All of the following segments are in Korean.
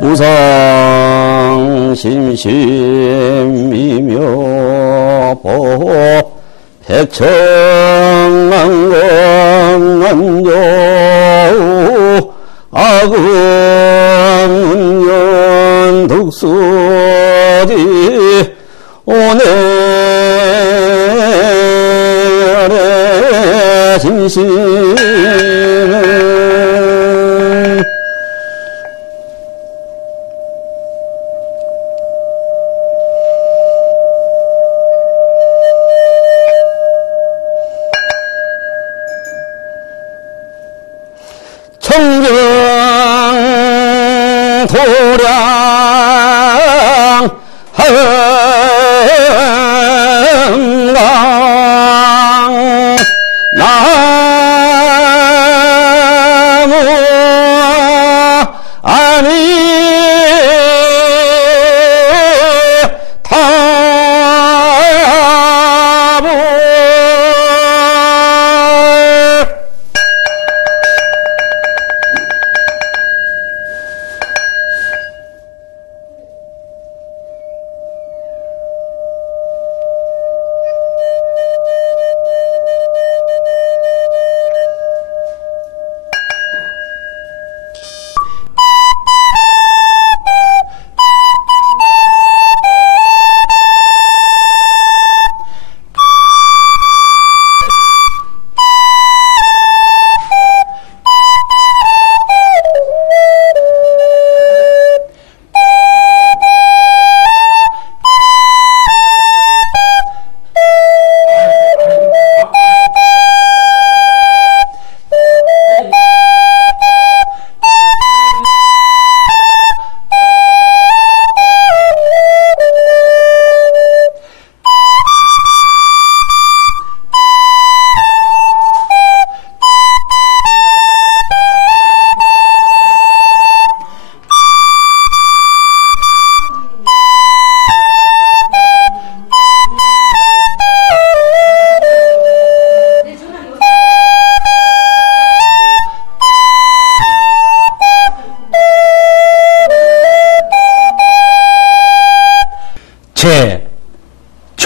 무상 심심이며 보 백천만권 난조 악은 득수지 오늘의 심심은 청정 도량 한강 나무 아니 타부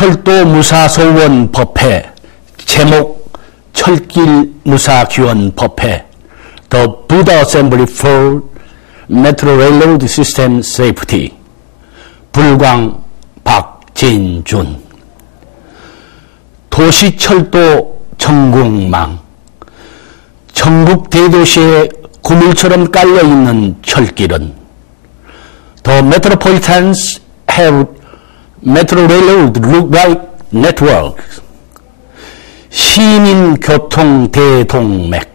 철도 무사소원 법회 제목 철길 무사기원 법회 The Buddha Assembly for Metro Railroad System Safety 불광 박진준 도시철도 전국망 전국 대도시에 구물처럼 깔려있는 철길은 The Metropolitans have Metro Railroad look like networks. 시민교통 대동맥.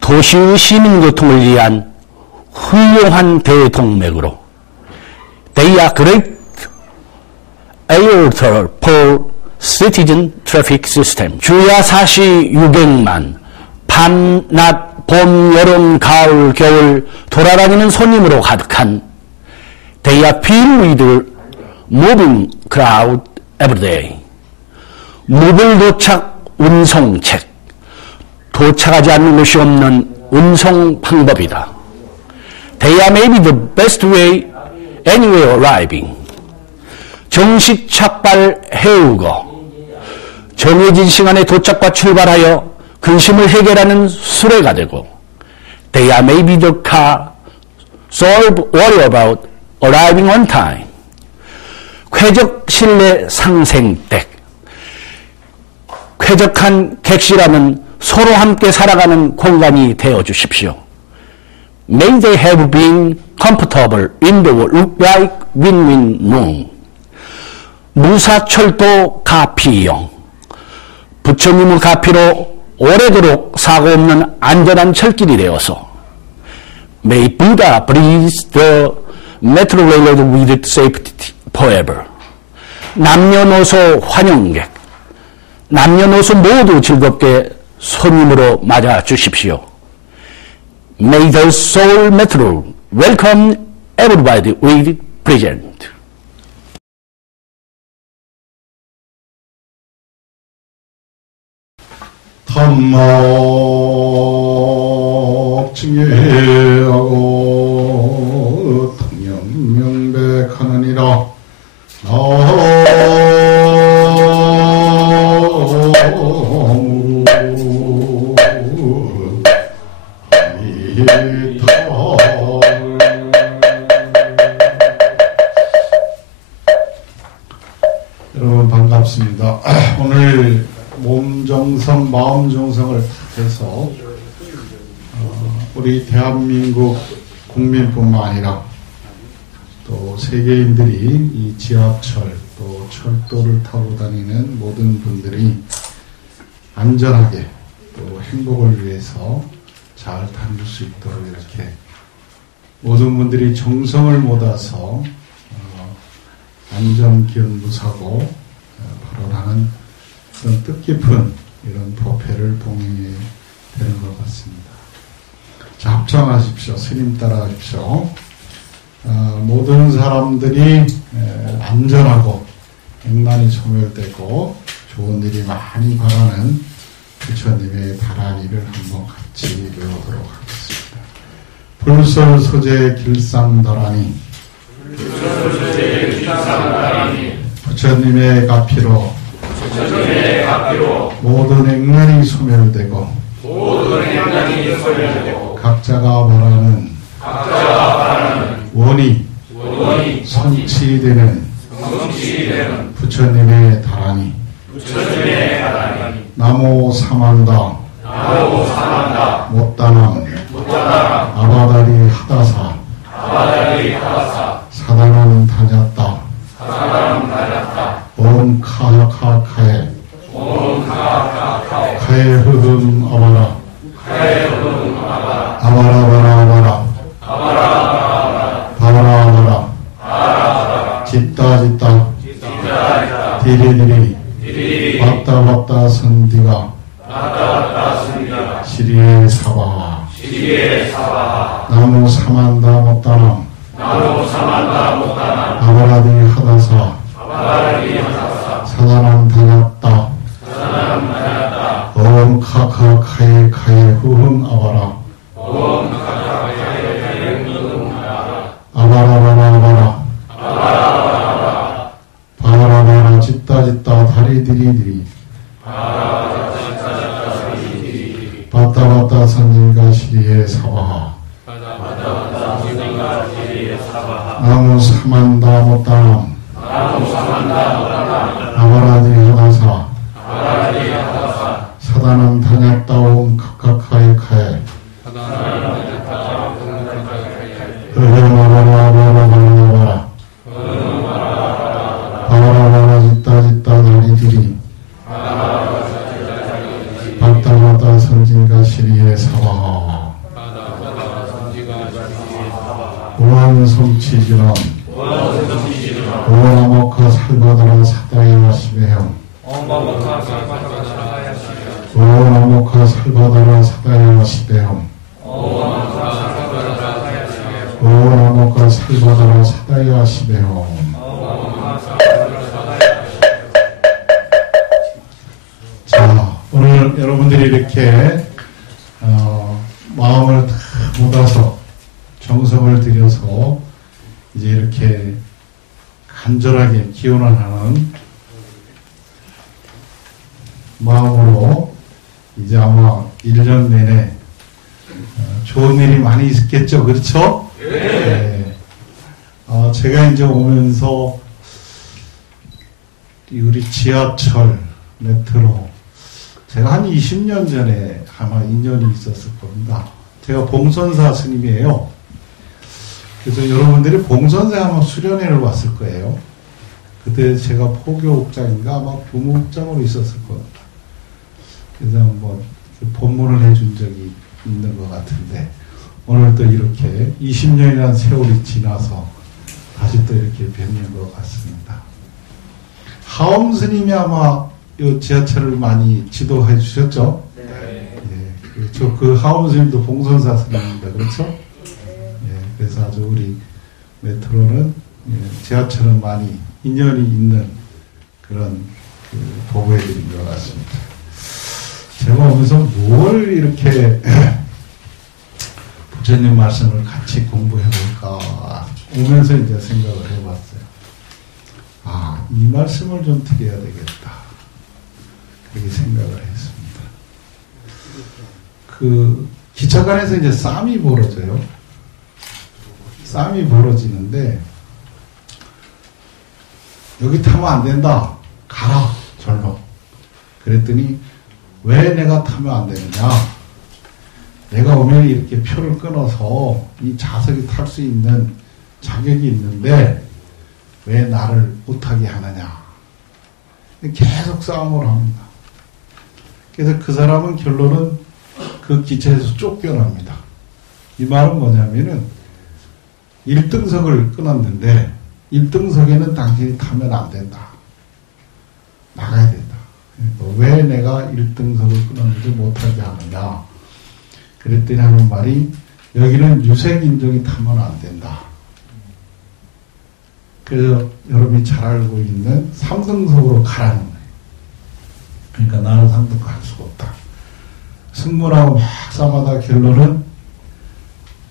도시의 시민교통을 위한 훌륭한 대동맥으로. They are great aorta for citizen traffic system. 주야 사시 600만. 밤, 낮, 봄, 여름, 가을, 겨울 돌아다니는 손님으로 가득한 They are filled with moving crowd every day. 무불 도착 운송책. 도착하지 않는 곳이 없는 운송 방법이다. They are maybe the best way anywhere arriving. 정식 착발 해우거. 정해진 시간에 도착과 출발하여 근심을 해결하는 수레가 되고 They are maybe the car solve worry about arriving on time. 쾌적 실내 상생댁. 쾌적한 객실하면 서로 함께 살아가는 공간이 되어 주십시오. May they have been comfortable in the look like win-win room. 무사철도 가피용. 부처님의 가피로 오래도록 사고 없는 안전한 철길이 되어서 May Buddha breathe the Metro Railroad with safety forever. 남녀노소 환영객. 남녀노소 모두 즐겁게 손님으로 맞아 주십시오. May the Seoul Metro welcome everybody with present. 탐막 징해하고 정성, 마음 정성을 해서 우리 대한민국 국민뿐만 아니라 또 세계인들이 이 지하철 또 철도를 타고 다니는 모든 분들이 안전하게 또 행복을 위해서 잘 다닐 수 있도록 이렇게 모든 분들이 정성을 모아서 안전기원무사고 발언하는 그런 뜻깊은 이런 법회를 봉행해 되는 것 같습니다. 자, 합창하십시오. 스님 따라하십시오. 모든 사람들이 안전하고 행난이 소멸되고 좋은 일이 많이 바라는 부처님의 다라니를 한번 같이 외우도록 하겠습니다. 불설소재 길상다라니 부처님의 가피로 모든 행난이 소멸되고 각자가 바라는 원이 성취되는 부처님의 다라니 나모 사만다 못다남 아바다리 하다사 사다남 다녔다 옴 카카카에 카에 흐흠 아바라 아바라바라바라 바라바라 짓다 디리디리 왔다 선디가 시리에 사바 나무 사만다 못다남 아바라디 하다사 사다남 다녔다 옴 카카카에 카에 후흥 아바라 아바라바라바라 바라바라 짓다 다리디리디리 바따바따 선진가 시리에 사바하 나무 사만다 못다남 아바라디 하다사 사다남 다녔다 옴 카카카에 카에 바라바라바라바라 바라바라 짓다 다리디리 바따바따 선진가 시리에 사바하 우한 성치지람 오나모카 살바다라 사다야 시베형 오나모카 살바다라 사다야 시베형 오나모카 살바다라 사다야 시베형 자, 오늘 여러분들이 이렇게 마음을 다 모아서 정성을 들여서 이제 이렇게 간절하게 기원을 하는 마음으로 이제 아마 1년 내내 좋은 일이 많이 있겠죠. 그렇죠? 네. 제가 이제 오면서 우리 지하철, 메트로 제가 한 20년 전에 아마 인연이 있었을 겁니다. 제가 봉선사 스님이에요. 그래서 여러분들이 봉선사 아마 수련회를 왔을 거예요. 그때 제가 포교국장인가 아마 부무국장으로 있었을 겁니다. 그래서 한번 법문을 해준 적이 있는 것 같은데 오늘 또 이렇게 20년이라는 세월이 지나서 다시 또 이렇게 뵙는 것 같습니다. 하엄 스님이 아마 이 지하철을 많이 지도해 주셨죠? 네. 예, 그렇죠. 그 하엄 스님도 봉선사 스님입니다. 그렇죠? 예, 그래서 아주 우리 메트로는 지하철은 많이 인연이 있는 그런 보고해드린 것 같습니다. 제가 오면서 뭘 이렇게 부처님 말씀을 같이 공부해볼까 오면서 이제 생각을 해봤어요. 이 말씀을 좀 드려야 되겠다. 그렇게 생각을 했습니다. 그 기차관에서 이제 싸움이 벌어져요. 싸움이 벌어지는데 여기 타면 안 된다. 가라 절로. 그랬더니 왜 내가 타면 안 되느냐? 내가 오면 이렇게 표를 끊어서 이 좌석이 탈 수 있는 자격이 있는데 왜 나를 못하게 하느냐? 계속 싸움을 합니다. 그래서 그 사람은 결론은 그 기차에서 쫓겨납니다. 이 말은 뭐냐면은 1등석을 끊었는데 1등석에는 당신이 타면 안 된다. 나가야 된다. 왜 내가 1등석을 끊었는지 못하게 하느냐. 그랬더니 하는 말이 여기는 유색인종이 타면 안 된다. 그래서 여러분이 잘 알고 있는 3등석으로 가라는 거예요. 그러니까 나는 3등 갈 수가 없다. 승무원하고 막 싸마다 결론은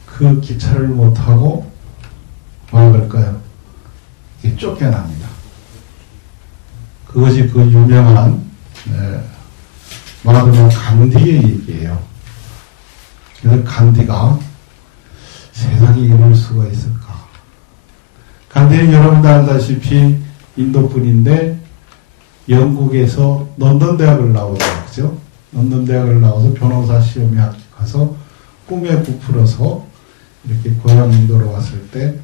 그 기차를 못하고 뭘 할까요? 이게 쫓겨납니다. 그것이 그 유명한 마하트마 간디의 얘기예요. 그래서 간디가 세상에 이럴 수가 있을까? 간디는 여러분도 알다시피 인도 분인데 영국에서 런던 대학을 나오죠. 그죠? 런던 대학을 나와서 변호사 시험에 합격해서 꿈에 부풀어서 이렇게 고향 인도로 왔을 때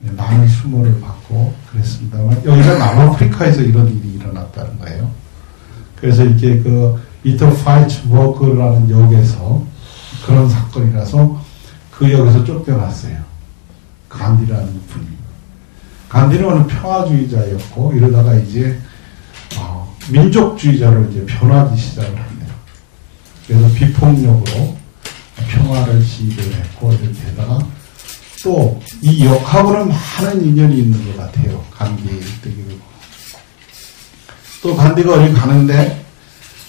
많은 수모를 받고 그랬습니다만 여기가 남아프리카에서 이런 일이 일어났다는 거예요. 그래서 이렇게 그 미터 파이츠 워크라는 역에서 그런 사건이라서 그 역에서 쫓겨났어요. 간디라는 분이. 간디는 어느 평화주의자였고 이러다가 이제 민족주의자로 이제 변하기 시작을 합니다. 그래서 비폭력으로 평화를 시위를 했고 이렇게 하다가 또 이 역하고는 많은 인연이 있는 것 같아요. 간디 또 간디가 어디 가는데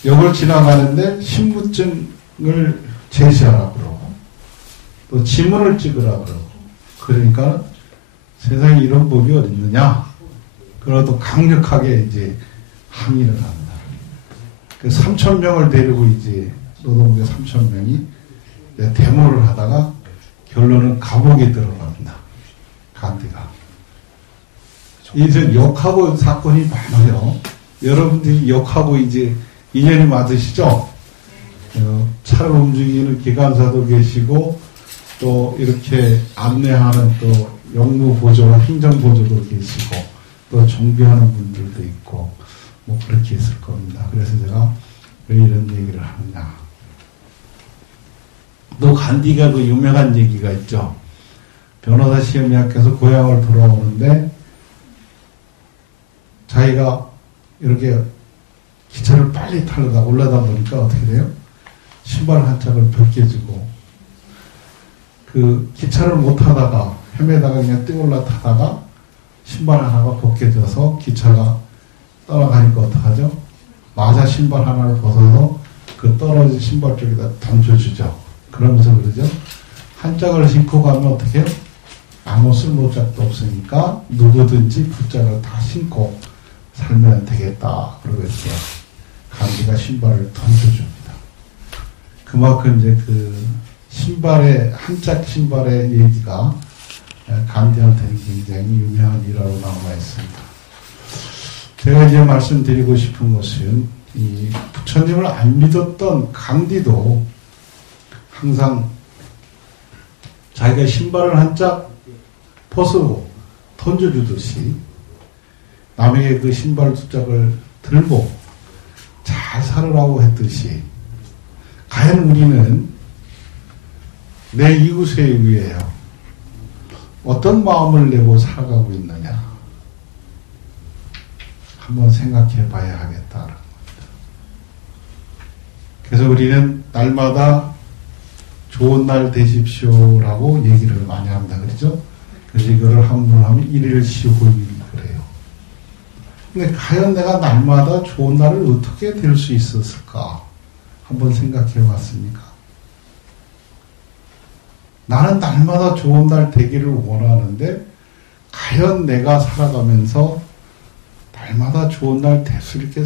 역을 지나가는데 신분증을 제시하라 그러고 또 지문을 찍으라 그러고 그러니까 세상에 이런 법이 어디 있느냐? 그러도 강력하게 이제 항의를 합니다. 그 3,000명을 데리고 이제 노동자 3,000명이 데모를 하다가 결론은 감옥에 들어갑니다. 간디가. 이제 역하고 사건이 많아요. 여러분들이 역하고 이제 인연이 맞으시죠? 차를 움직이는 기관사도 계시고 또 이렇게 안내하는 또 영무보조와 행정보조도 계시고 또 정비하는 분들도 있고 뭐 그렇게 있을 겁니다. 그래서 제가 왜 이런 얘기를 하느냐. 또 간디가 그 유명한 얘기가 있죠. 변호사 시험에 합격해서 고향을 돌아오는데 자기가 이렇게 기차를 빨리 타려다 올라다 보니까 어떻게 돼요? 신발 한 짝을 벗겨지고 그 기차를 못 타다가 헤매다가 그냥 뛰어올라 타다가 신발 하나가 벗겨져서 기차가 떠나가니까 어떡하죠? 맞아 신발 하나를 벗어서 그 떨어진 신발 쪽에다 던져주죠. 그러면서 그러죠. 한 짝을 신고 가면 어떻게 해요? 아무 쓸모 짝도 없으니까 누구든지 그 짝을 다 신고 살면 되겠다. 그러고 이렇게 간디가 신발을 던져줍니다. 그만큼 이제 그 신발의 한 짝 신발의 얘기가 간디한테는 굉장히 유명한 일화로 남아 있습니다. 제가 이제 말씀드리고 싶은 것은 이 부처님을 안 믿었던 간디도 항상 자기가 신발을 한 짝 벗고 던져주듯이 남에게 그 신발 두 짝을 들고 잘 살으라고 했듯이 과연 우리는 내 이웃에 의해요 어떤 마음을 내고 살아가고 있느냐 한번 생각해 봐야 하겠다는 겁니다. 그래서 우리는 날마다 좋은 날 되십시오라고 얘기를 많이 합니다. 그렇죠? 그래서 이거를 한번 하면 1일 시호일 그래요. 근데 과연 내가 날마다 좋은 날을 어떻게 될 수 있었을까? 한번 생각해 봤습니까? 나는 날마다 좋은 날 되기를 원하는데 과연 내가 살아가면서 날마다 좋은 날 될 수 있게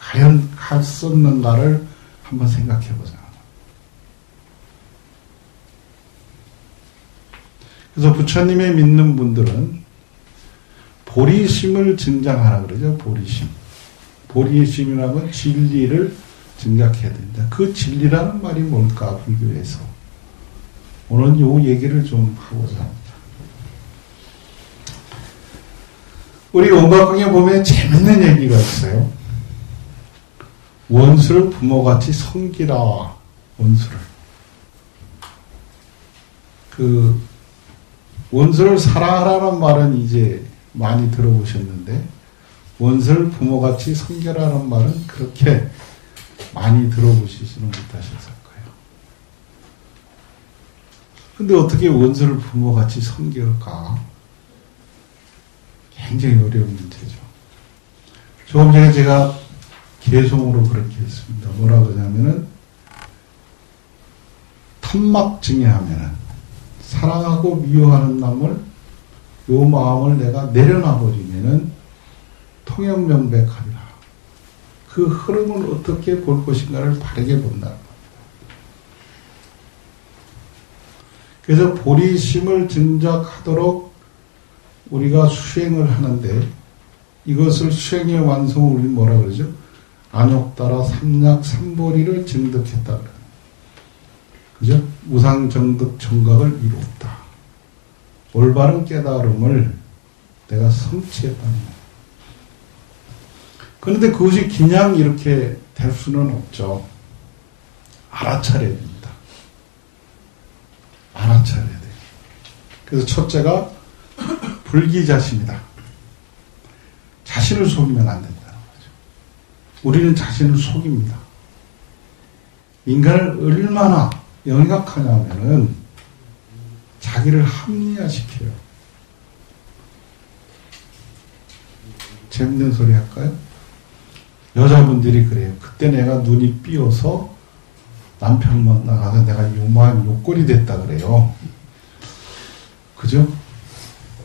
과연 갈 수 없는가를 한번 생각해 보자. 그래서 부처님의 믿는 분들은 보리심을 증장하라 그러죠. 보리심. 보리심이라는 진리를 증각해야 된다. 그 진리라는 말이 뭘까, 불교에서. 오늘 이 얘기를 좀 하고자 합니다. 우리 원각강에 보면 재밌는 얘기가 있어요. 원수를 부모같이 섬기라, 원수를. 원수를 사랑하라는 말은 이제 많이 들어보셨는데, 원수를 부모같이 섬겨라는 말은 그렇게 많이 들어보시지는 못하셨을 거예요. 근데 어떻게 원수를 부모같이 섬길까? 굉장히 어려운 문제죠. 조금 전에 제가 개송으로 그렇게 했습니다. 뭐라 그러냐면은, 탐막증에 하면은, 사랑하고 미워하는 남을, 요 마음을 내가 내려놔버리면은, 통영명백하리라. 그 흐름을 어떻게 볼 것인가를 바르게 본다. 그래서 보리심을 증작하도록 우리가 수행을 하는데, 이것을 수행의 완성을 우리 뭐라 그러죠? 안욕따라 삼약 삼보리를 증득했다 그래요. 그죠? 우상정득 정각을 이루었다. 올바른 깨달음을 내가 성취했다는 거예요. 그런데 그것이 그냥 이렇게 될 수는 없죠. 알아차려야 됩니다. 알아차려야 돼요. 그래서 첫째가 불기자심이다. 자신을 속이면 안 된다는 거죠. 우리는 자신을 속입니다. 인간을 얼마나 영악하냐면은 자기를 합리화시켜요. 재밌는 소리 할까요? 여자분들이 그래요. 그때 내가 눈이 삐어서 남편 만나가서 내가 요만 욕골이 됐다 그래요. 그죠?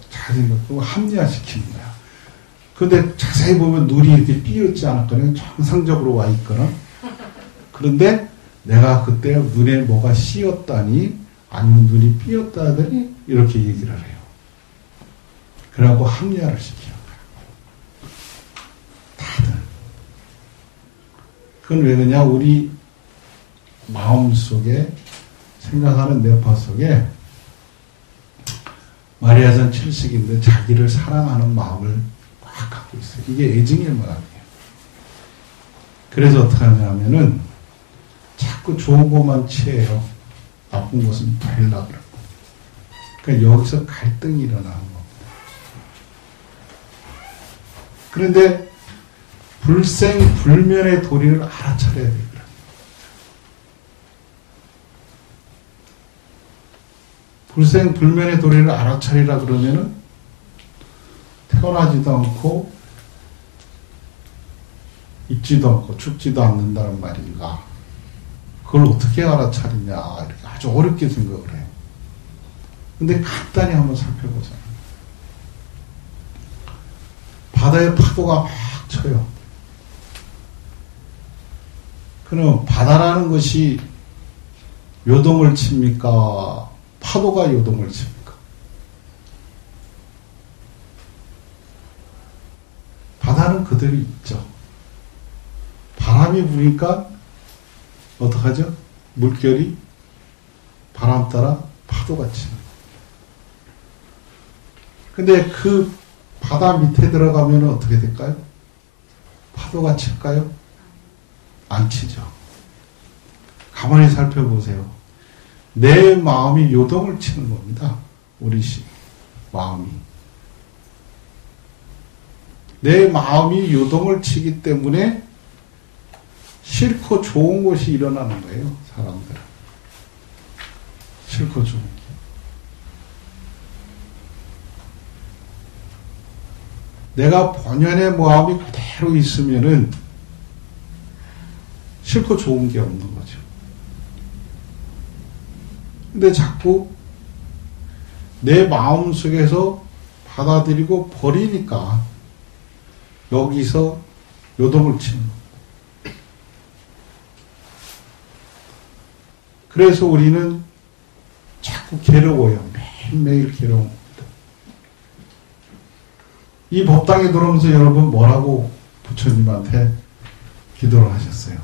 자기 그 합리화시키는 거야. 그런데 자세히 보면 눈이 이렇게 삐었지 않았거나 정상적으로 와 있거나. 그런데 내가 그때 눈에 뭐가 씌었다니 아니면 눈이 삐었다 하더니 이렇게 얘기를 해요. 그러고 합리화를 시키는 거야. 다들. 그건 왜 그러냐? 우리 마음속에 생각하는 뇌파 속에 마리아전 7식인데 자기를 사랑하는 마음을 꽉 갖고 있어요. 이게 애증의 마음이에요. 그래서 어떻게 하냐면은 자꾸 좋은 것만 취해요. 나쁜 것은 버리려고 그러고. 그러니까 여기서 갈등이 일어나는 겁니다. 그런데 불생 불면의 도리를 알아차려야 돼요. 불생 불면의 도리를 알아차리라 그러면은 태어나지도 않고 있지도 않고 죽지도 않는다는 말인가? 그걸 어떻게 알아차리냐? 이렇게 아주 어렵게 생각을 해요. 근데 간단히 한번 살펴보자. 바다에 파도가 막 쳐요. 그럼 바다라는 것이 요동을 칩니까? 파도가 요동을 칩니까? 바다는 그대로 있죠. 바람이 부니까 어떡하죠? 물결이 바람 따라 파도가 치는 거예요. 근데 그 바다 밑에 들어가면 어떻게 될까요? 파도가 칠까요? 안 치죠. 가만히 살펴보세요. 내 마음이 요동을 치는 겁니다. 우리 마음이. 내 마음이 요동을 치기 때문에 싫고 좋은 것이 일어나는 거예요. 사람들은. 싫고 좋은 게. 내가 본연의 마음이 그대로 있으면은 싫고 좋은 게 없는 거죠. 근데 자꾸 내 마음 속에서 받아들이고 버리니까 여기서 요동을 치는 거예요. 그래서 우리는 자꾸 괴로워요. 매일매일 괴로운 겁니다. 이 법당에 들어오면서 여러분 뭐라고 부처님한테 기도를 하셨어요?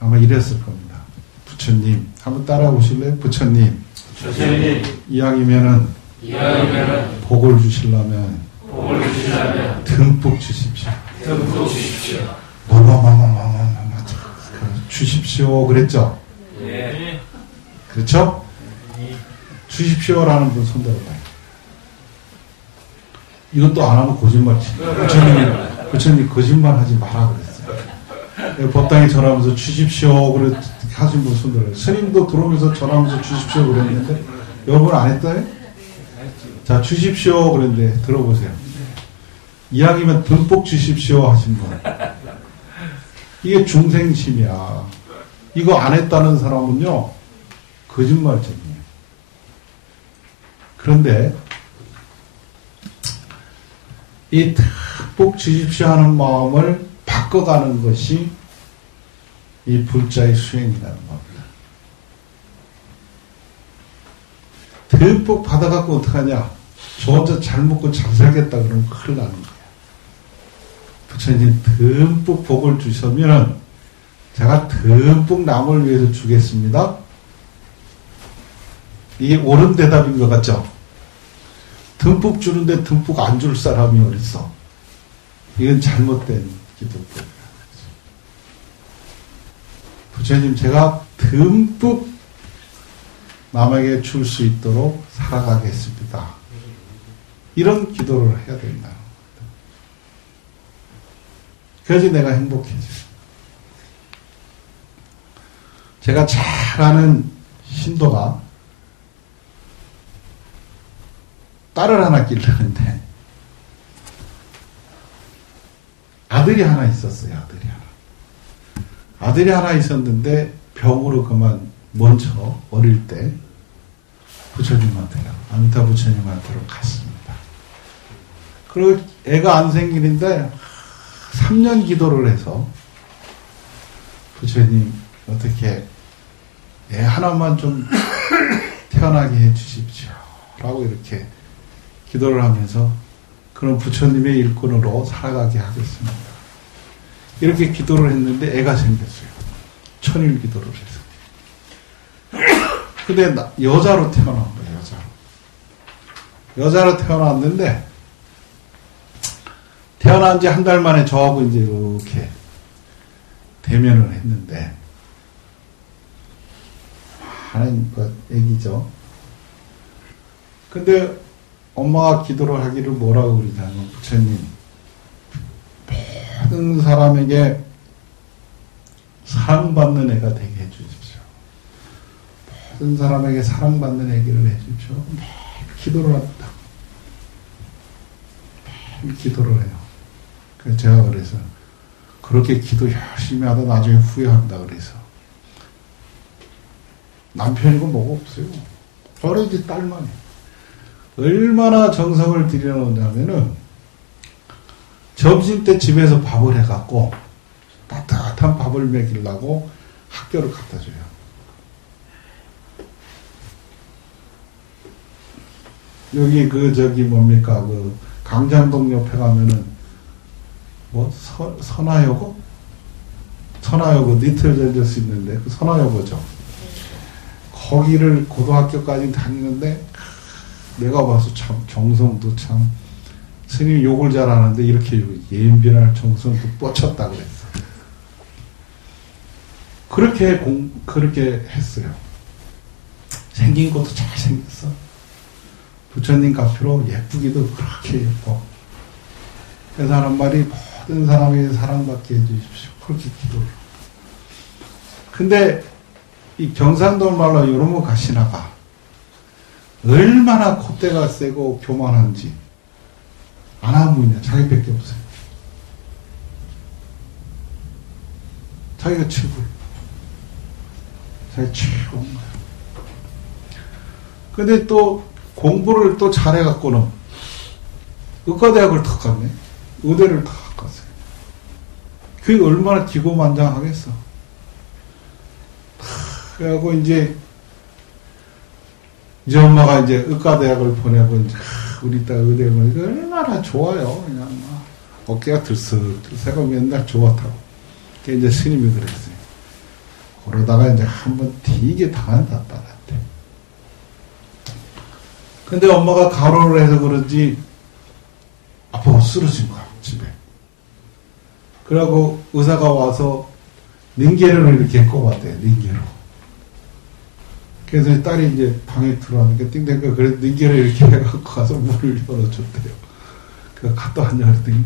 아마 이랬을 겁니다. 부처님, 한번 따라해 보실래요? 부처님. 이왕이면은 복을 주시려면 듬뿍 주십시오. 주십시오. 그랬죠? 예. 그렇죠? 주십시오라는 분 손들어봐요. 이것도 안 하면 거짓말치. 부처님이 거짓말 하지 마라 그랬어요. 법당에 전하면서 주십시오. 그래 하신 분 손들어요. 스님도 들어오면서 전하면서 주십시오 그랬는데 여러분 안 했어요? 자, 주십시오 그랬는데 들어보세요. 이야기면 듬뿍 주십시오 하신 분. 이게 중생심이야. 이거 안 했다는 사람은요, 거짓말쟁이에요. 그런데, 이 듬뿍 주십시오 하는 마음을 바꿔가는 것이 이 불자의 수행이라는 겁니다. 듬뿍 받아갖고 어떡하냐? 저 혼자 잘 먹고 잘 살겠다 그러면 큰일 나는 거예요. 부처님 듬뿍 복을 주시면 제가 듬뿍 남을 위해서 주겠습니다. 이게 옳은 대답인 것 같죠? 듬뿍 주는데 듬뿍 안 줄 사람이 어딨어? 이건 잘못된 기도법이라는 거죠. 부처님 제가 듬뿍 남에게 줄 수 있도록 살아가겠습니다. 이런 기도를 해야 된다. 그래야지 내가 행복해져요. 제가 잘 아는 신도가 딸을 하나 기르는데 아들이 하나 있었어요. 아들이 하나 있었는데 병으로 그만 먼저 어릴 때 부처님한테요. 아미타 부처님한테로 갔습니다. 그리고 애가 안 생기는데 3년 기도를 해서 부처님 어떻게 애 하나만 좀 태어나게 해 주십시오. 라고 이렇게 기도를 하면서 그런 부처님의 일꾼으로 살아가게 하겠습니다. 이렇게 기도를 했는데 애가 생겼어요. 천일 기도를 해서. 근데 여자로 태어난 거예요. 여자로 태어났는데 태어난 지 한 달 만에 저하고 이제 이렇게 대면을 했는데 하는 애기죠. 근데 엄마가 기도를 하기를 뭐라고 그러냐면 부처님 모든 사람에게 사랑받는 애가 되게 해주십시오. 모든 사람에게 사랑받는 애기를 해주십시오. 매일 기도를 합니다. 매일 기도를 해요. 그래서 제가 그래서 그렇게 기도 열심히 하다 나중에 후회한다 그래서 남편이고 뭐고 없어요. 오로지 딸만 해요. 얼마나 정성을 들여놓냐면은 점심 때 집에서 밥을 해갖고 따뜻한 밥을 먹이려고 학교를 갖다 줘요. 여기 뭡니까 강장동 옆에 가면은 선화여고 리틀 젤저스 있는데 그 선화여고죠. 거기를 고등학교까지 다니는데 내가 봐서 참 정성도 참 스님 욕을 잘하는데 이렇게 예민할 정성도 뻗쳤다 그랬어. 그렇게 했어요. 생긴 것도 잘생겼어. 부처님 가표로 예쁘기도 그렇게 예뻐. 그래서 하는 말이 모든 사람에게 사랑받게 해주십시오. 그렇게 기도를. 근데 이 경상도 말로 이런 거 가시나 봐. 얼마나 콧대가 세고 교만한지 아나무냐 자기밖에 없어요. 자기가 최고예요. 자기 최고인 거예요. 근데 또 공부를 또 잘해갖고는 의과대학을 더 갔네. 의대를 더 갔어요. 그게 얼마나 기고만장하겠어. 그래갖고 이제 엄마가 이제 의과대학을 보내고 이제 우리 딸 의대를 보니까 얼마나 좋아요. 그냥 막 어깨가 들썩들썩하고 맨날 좋았다고. 그게 이제 스님이 그랬어요. 그러다가 이제 한번 되게 당한다, 딸한테. 근데 엄마가 가로를 해서 그런지 아빠가 쓰러진 거야, 집에. 그러고 의사가 와서 링게를 이렇게 꼽았대요, 링게로. 그래서 딸이 이제 방에 들어왔는데 띵땡가 그래서 링게를 이렇게 해갖고 가서 문을 열어줬대요. 그래서 갔다 왔냐 그랬더니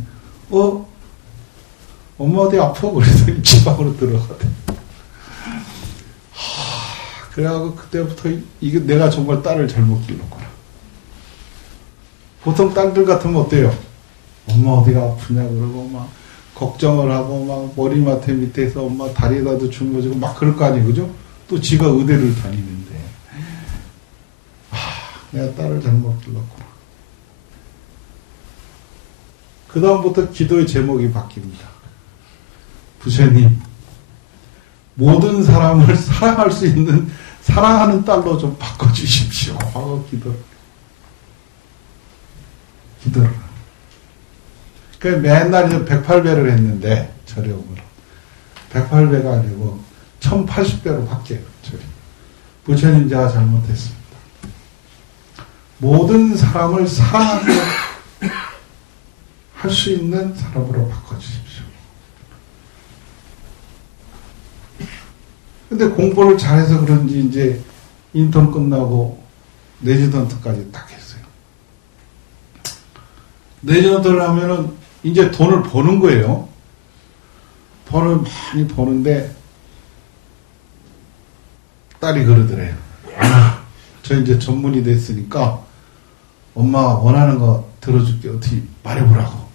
엄마 어디 아파? 그랬더니 지방으로 들어가대. 그래갖고 그때부터 이게 내가 정말 딸을 잘못 길렀구나. 보통 딸들 같으면 어때요? 엄마 어디가 아프냐 그러고 막 걱정을 하고 막 머리맡에 밑에서 엄마 다리에다도 주무지고 막 그럴 거 아니에요, 그죠? 또 지가 의대를 다니는데 내가 딸을 잘못 길렀구나. 그 다음부터 기도의 제목이 바뀝니다. 부처님, 모든 사람을 사랑할 수 있는 사랑하는 딸로 좀 바꿔주십시오 하고 기도를. 그 맨날 이제 108배를 했는데 절용으로 108배가 아니고 1080배로 바뀌어요. 절이. 부처님 제가 잘못했습니다. 모든 사람을 사랑하게 할 수 있는 사람으로 바꿔주십시오. 근데 공부를 잘해서 그런지 이제 인턴 끝나고 레지던트까지 딱 했어요. 레지던트를 하면은 이제 돈을 버는 거예요. 돈을 많이 버는데 딸이 그러더래요. 저 이제 전문이 됐으니까 엄마가 원하는 거 들어줄게. 어떻게 말해보라고.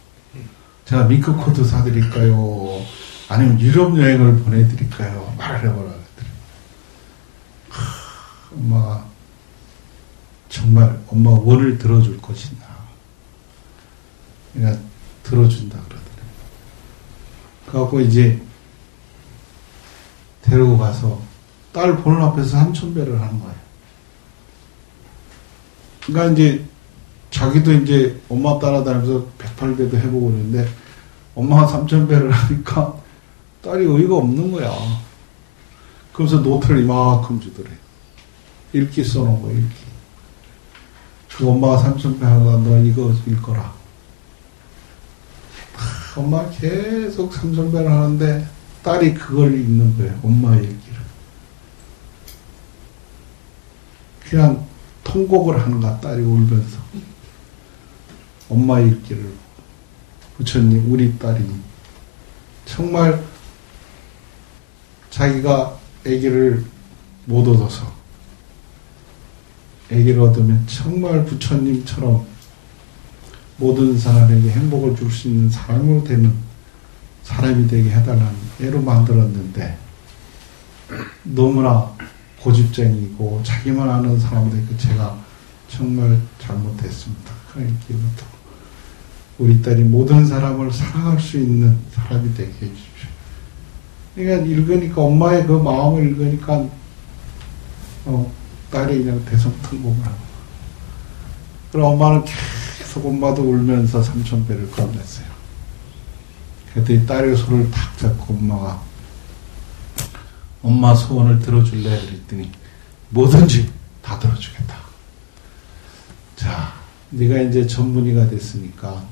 제가 밍크 코드 사드릴까요? 아니면 유럽 여행을 보내드릴까요? 말을 해보라. 엄마가 정말 엄마 원을 들어줄 것이냐. 그냥 들어준다 그러더래요. 그래갖고 이제 데리고 가서 딸 보는 앞에서 3000배를 하는 거예요. 그러니까 이제 자기도 이제 엄마 따라다니면서 108배도 해보고 그러는데 엄마가 3000배를 하니까 딸이 의의가 없는 거야. 그러면서 노트를 이만큼 주더래. 읽기 써놓은 거야, 읽기. 그 엄마가 3000배 하다가 너 이거 읽거라. 엄마가 계속 3000배를 하는데 딸이 그걸 읽는 거예요. 엄마의 읽기를. 그냥 통곡을 하는 거야, 딸이 울면서. 엄마 읽기를. 부처님, 우리 딸이 정말 자기가 아기를 못 얻어서 아기를 얻으면 정말 부처님처럼 모든 사람에게 행복을 줄 수 있는 사람으로 되는 사람이 되게 해달라는 애로 만들었는데 너무나 고집쟁이고 자기만 아는 사람들에게 제가 정말 잘못했습니다. 그러니까 우리 딸이 모든 사람을 사랑할 수 있는 사람이 되게 해주십시오. 그러니까 읽으니까 엄마의 그 마음을 읽으니까 딸이 그냥 대성통곡을 하고 그럼 엄마는 계속 엄마도 울면서 3000배를 건넸어요. 그랬더니 딸의 손을 탁 잡고 엄마 소원을 들어줄래? 그랬더니 뭐든지 다 들어주겠다. 자, 네가 이제 전문의가 됐으니까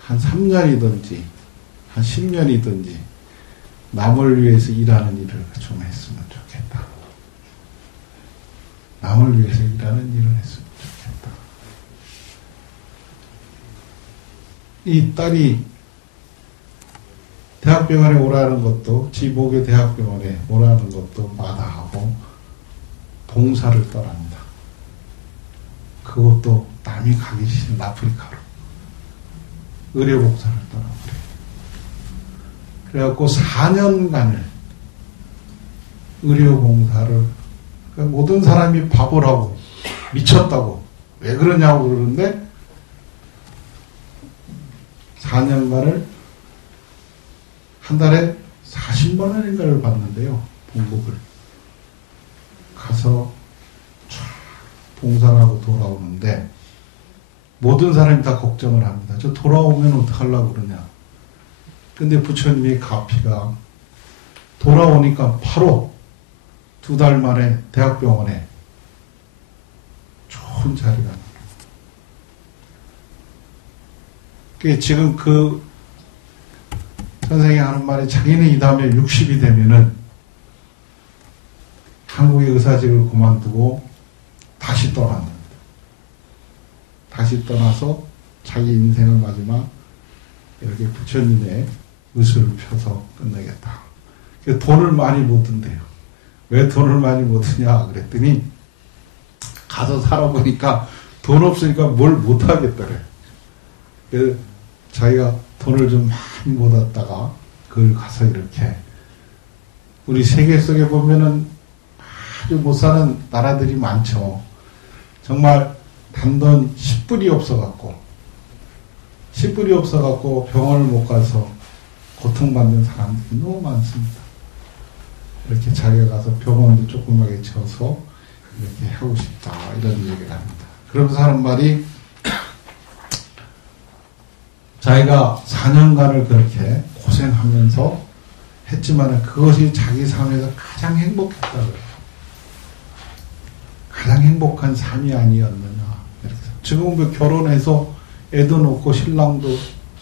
한 3년이든지 한 10년이든지 남을 위해서 일하는 일을 좀 했으면 좋겠다. 남을 위해서 일하는 일을 했으면 좋겠다. 이 딸이 대학병원에 오라는 것도 지목의 대학병원에 오라는 것도 마다하고 봉사를 떠납니다. 그것도 남이 가기 싫은 아프리카로 의료봉사를 떠나버려요. 그래갖고 4년간을 의료봉사를 그러니까 모든 사람이 바보라고 미쳤다고 왜 그러냐고 그러는데 4년간을 한 달에 40만 원인가를 받는데요. 봉급을. 가서 봉사를 하고 돌아오는데 모든 사람이 다 걱정을 합니다. 저 돌아오면 어떡하려고 그러냐. 근데 부처님의 가피가 돌아오니까 바로 2달 만에 대학병원에 좋은 자리가. 그게 지금 그 선생이 하는 말이 자기는 이 다음에 60이 되면은 한국의 의사직을 그만두고 다시 떠난다. 다시 떠나서 자기 인생을 마지막 이렇게 부처님의 의술을 펴서 끝내겠다. 돈을 많이 못 든대요. 왜 돈을 많이 못 드냐 그랬더니 가서 살아보니까 돈 없으니까 뭘 못 하겠더래. 그래서 자기가 돈을 좀 많이 모았다가 그걸 가서 이렇게 우리 세계 속에 보면은 아주 못 사는 나라들이 많죠. 정말 단돈 10불이 없어갖고 10불이 없어갖고 병원을 못 가서 고통받는 사람들이 너무 많습니다. 이렇게 자기가 가서 병원도 조그맣게 지어서 이렇게 하고 싶다 이런 얘기를 합니다. 그러면서 하는 말이 자기가 4년간을 그렇게 고생하면서 했지만 그것이 자기 삶에서 가장 행복했다고요. 가장 행복한 삶이 아니었느냐. 이렇게. 지금 그 결혼해서 애도 놓고 신랑도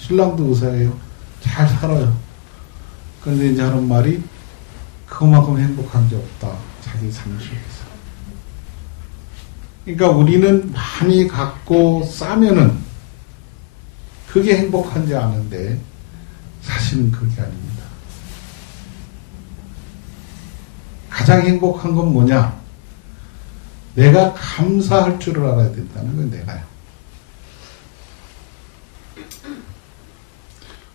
의사예요. 잘 살아요. 그런데 이제 하는 말이 그만큼 행복한 게 없다. 자기 삶 속에서. 그러니까 우리는 많이 갖고 싸면은 그게 행복한지 아는데 사실은 그게 아닙니다. 가장 행복한 건 뭐냐? 내가 감사할 줄을 알아야 된다는 건 내가요.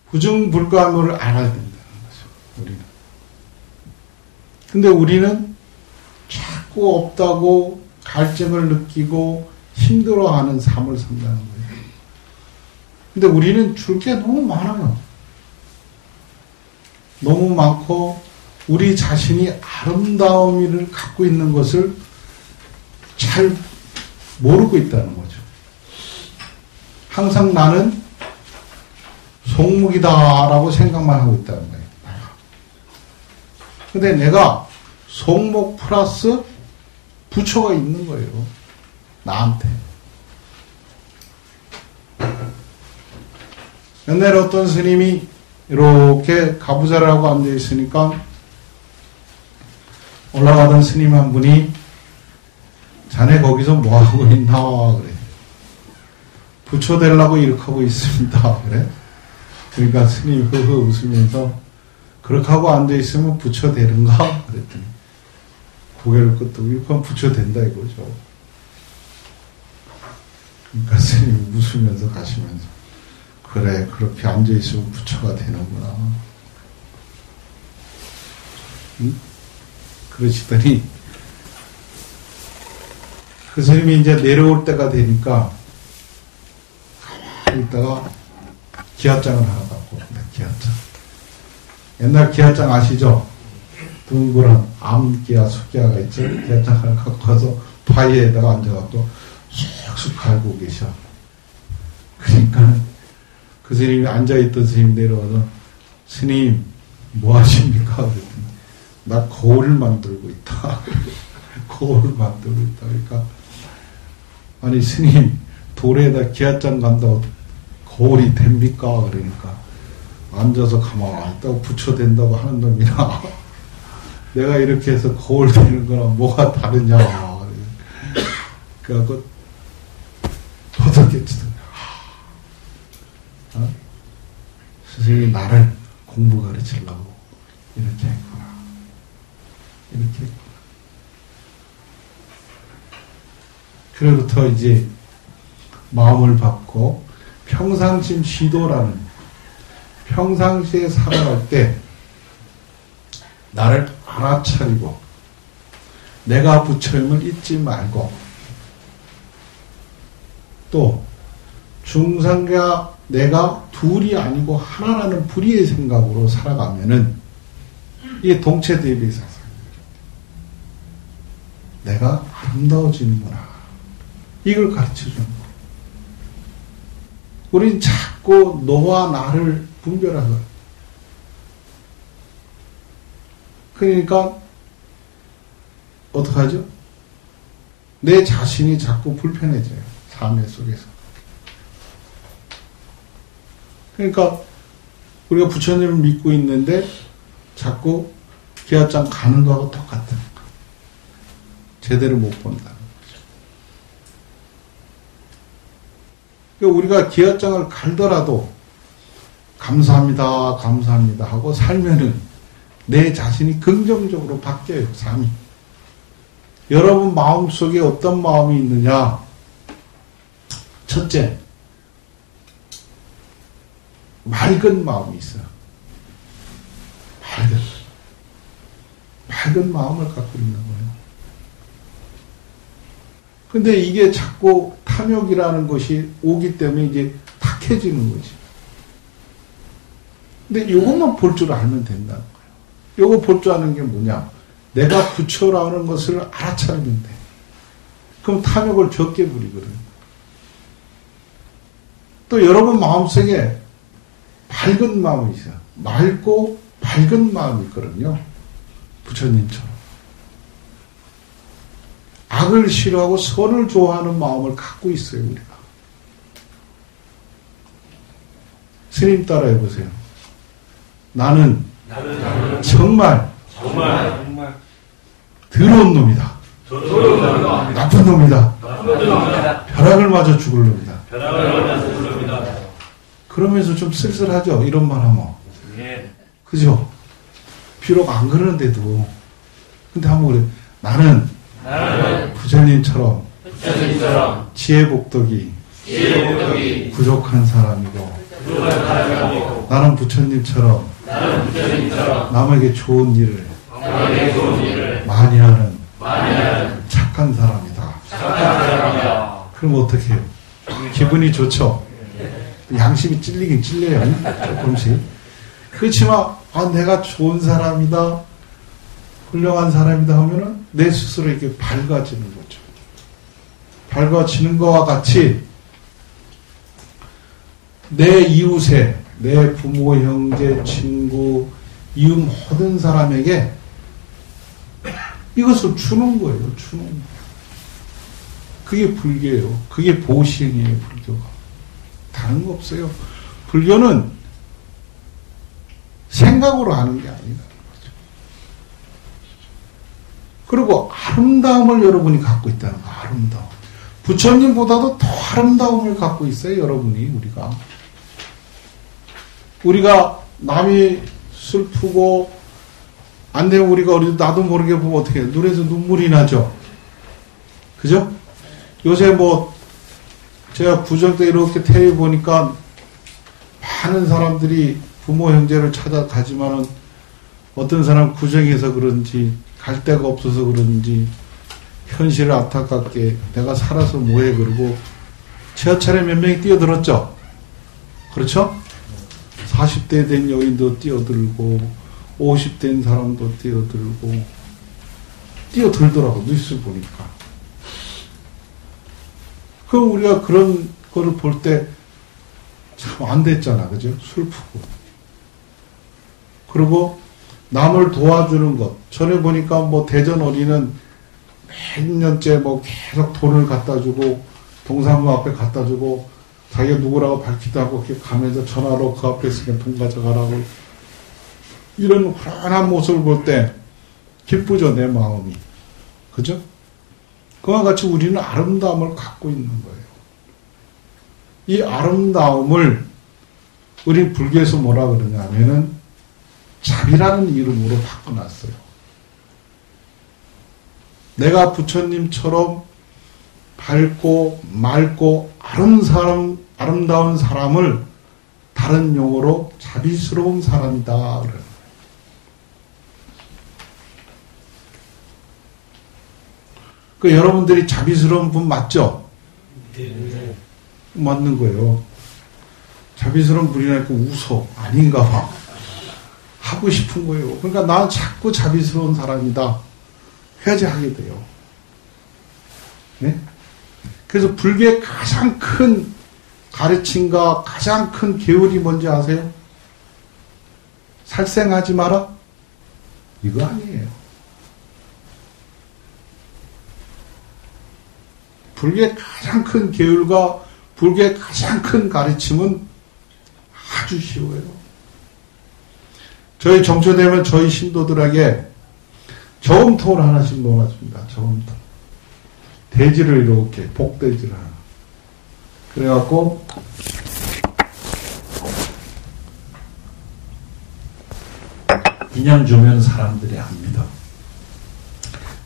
부정불감을 알아야 된다는 거죠. 우리는. 근데 우리는 자꾸 없다고 갈증을 느끼고 힘들어하는 삶을 산다는 거예요. 근데 우리는 줄 게 너무 많아요. 너무 많고 우리 자신이 아름다움을 갖고 있는 것을 잘 모르고 있다는 거죠. 항상 나는 속목이다라고 생각만 하고 있다는 거예요. 근데 내가 속목 플러스 부처가 있는 거예요. 나한테. 옛날에 어떤 스님이 이렇게 가부좌를 하고 앉아 있으니까 올라가던 스님 한 분이 자네 거기서 뭐 하고 있나 그래. 부처 되려고 이렇게 하고 있습니다. 그래. 그러니까 스님이 흐흐 웃으면서 그렇게 하고 앉아 있으면 부처 되는가 그랬더니 고개를 끄덕이고 이렇게 하면 부처 된다 이거죠. 그러니까 스님이 웃으면서 가시면서 그래 그렇게 앉아 있으면 부처가 되는구나. 응? 그러시더니 그 스님이 이제 내려올 때가 되니까 가만히 있다가 기아장을 하나 갖고 옵니다. 기아장. 옛날 기아장 아시죠? 둥그런 암기아, 수기아가 있죠? 기아장 하나 갖고 와서 바위에다가 앉아갖고 쑥쑥 갈고 계셔. 그러니까 그 스님이 앉아있던 스님 내려와서 스님 뭐 하십니까? 그랬더니 나 거울을 만들고 있다. 거울을 만들고 있다. 그러니까 아니 스님 돌에다 기아장 간다고 거울이 됩니까? 그러니까 앉아서 가만히 있다고 부처 된다고 하는 놈이나 내가 이렇게 해서 거울 되는 거랑 뭐가 다르냐. 그래갖고 도덕했거든. 선생님이 나를 공부 가르치려고 이렇게 했구나. 이렇게 했구나. 그로부터 이제 마음을 받고 평상심 시도라는 평상시에 살아갈 때 나를 알아차리고 내가 부처임을 잊지 말고 또 중상과 내가 둘이 아니고 하나라는 불의의 생각으로 살아가면은 이게 동체 대비해서 내가 아름다워지는구나. 이걸 가르쳐주는 거예요. 우린 자꾸 너와 나를 분별하고 그러니까 어떡하죠? 내 자신이 자꾸 불편해져요. 삶의 속에서. 그러니까 우리가 부처님을 믿고 있는데 자꾸 기아장 가는 거하고 똑같은 거. 제대로 못 본다는 거죠. 그러니까 우리가 기아장을 갈더라도 감사합니다, 감사합니다 하고 살면은 내 자신이 긍정적으로 바뀌어요, 삶이. 여러분 마음속에 어떤 마음이 있느냐? 첫째, 맑은 마음이 있어요. 맑은 마음을 갖고 있는 거예요. 근데 이게 자꾸 탐욕이라는 것이 오기 때문에 이제 탁해지는 거지. 근데 이것만 볼 줄 알면 된다는 거예요. 요거 볼 줄 아는 게 뭐냐? 내가 부처라는 것을 알아차리면 돼. 그럼 탐욕을 적게 부리거든. 또 여러분 마음속에 밝은 마음이 있어요. 맑고 밝은 마음이 있거든요. 부처님처럼. 악을 싫어하고 선을 좋아하는 마음을 갖고 있어요, 우리가. 스님 따라 해보세요. 나는 정말 더러운 놈이다. 나쁜 놈이다. 벼락을 맞아 죽을 놈이다. 그러면서 좀 쓸쓸하죠, 이런 말 하면. 그죠? 비록 안 그러는데도. 근데 한번 그래. 나는 부처님처럼 지혜복덕이 부족한 사람이고, 나는 부처님처럼 남에게 좋은 일을 많이 하는 착한 사람이다. 그럼 어떻게 해요? 기분이 좋죠? 양심이 찔리긴 찔려요. 조금씩. 그렇지만 내가 좋은 사람이다, 훌륭한 사람이다 하면은 내 스스로 이렇게 밝아지는 거죠. 밝아지는 것과 같이 내 이웃에, 내 부모, 형제, 친구, 이웃 모든 사람에게 이것을 주는 거예요. 주는 거예요. 그게 불교예요. 그게 보시행이에요, 불교가. 다른 거 없어요. 불교는 생각으로 하는 게 아니다. 그리고 아름다움을 여러분이 갖고 있다는 거, 아름다움. 부처님보다도 더 아름다움을 갖고 있어요, 여러분이, 우리가 남이 슬프고, 안 되면 우리가 나도 모르게 보면 어떻게 해요? 눈에서 눈물이 나죠? 그죠? 요새 제가 구정 때 이렇게 텔레비 보니까 많은 사람들이 부모 형제를 찾아가지만은 어떤 사람 구정해서 그런지, 갈 데가 없어서 그런지, 현실을 안타깝게 내가 살아서 뭐해 그러고 지하철에 몇 명이 뛰어들었죠? 그렇죠? 40대 된 여인도 뛰어들고 50대 된 사람도 뛰어들더라고, 뉴스 보니까. 그럼 우리가 그런 거를 볼 때 참 안 됐잖아, 그죠? 슬프고. 그리고 남을 도와주는 것. 전에 보니까 대전 어린은 몇 년째 계속 돈을 갖다 주고, 동사무 앞에 갖다 주고, 자기가 누구라고 밝히도 하고, 이렇게 가면서 전화로 그 앞에 있으면 돈 가져가라고. 이런 환한 모습을 볼 때 기쁘죠, 내 마음이. 그죠? 그와 같이 우리는 아름다움을 갖고 있는 거예요. 이 아름다움을 우리 불교에서 뭐라 그러냐면은 자비라는 이름으로 바꿔놨어요. 내가 부처님처럼 밝고 맑고 아름다운 사람을 다른 용어로 자비스러운 사람이다 그래요. 여러분들이 자비스러운 분 맞죠? 네. 맞는 거예요. 자비스러운 분이라니까 웃어. 아닌가 봐. 하고 싶은 거예요. 그러니까 나는 자꾸 자비스러운 사람이다 해야지 하게 돼요. 네? 그래서 불교의 가장 큰 가르침과 가장 큰 계율이 뭔지 아세요? 살생하지 마라. 이거 아니에요. 불교의 가장 큰 계율과 불교의 가장 큰 가르침은 아주 쉬워요. 저희 정초되면 저희 신도들에게 저음통을 하나씩 놓아줍니다. 저음통. 대지를 이렇게 복대지를 하나. 그래갖고 그냥 주면 사람들이 안 믿어.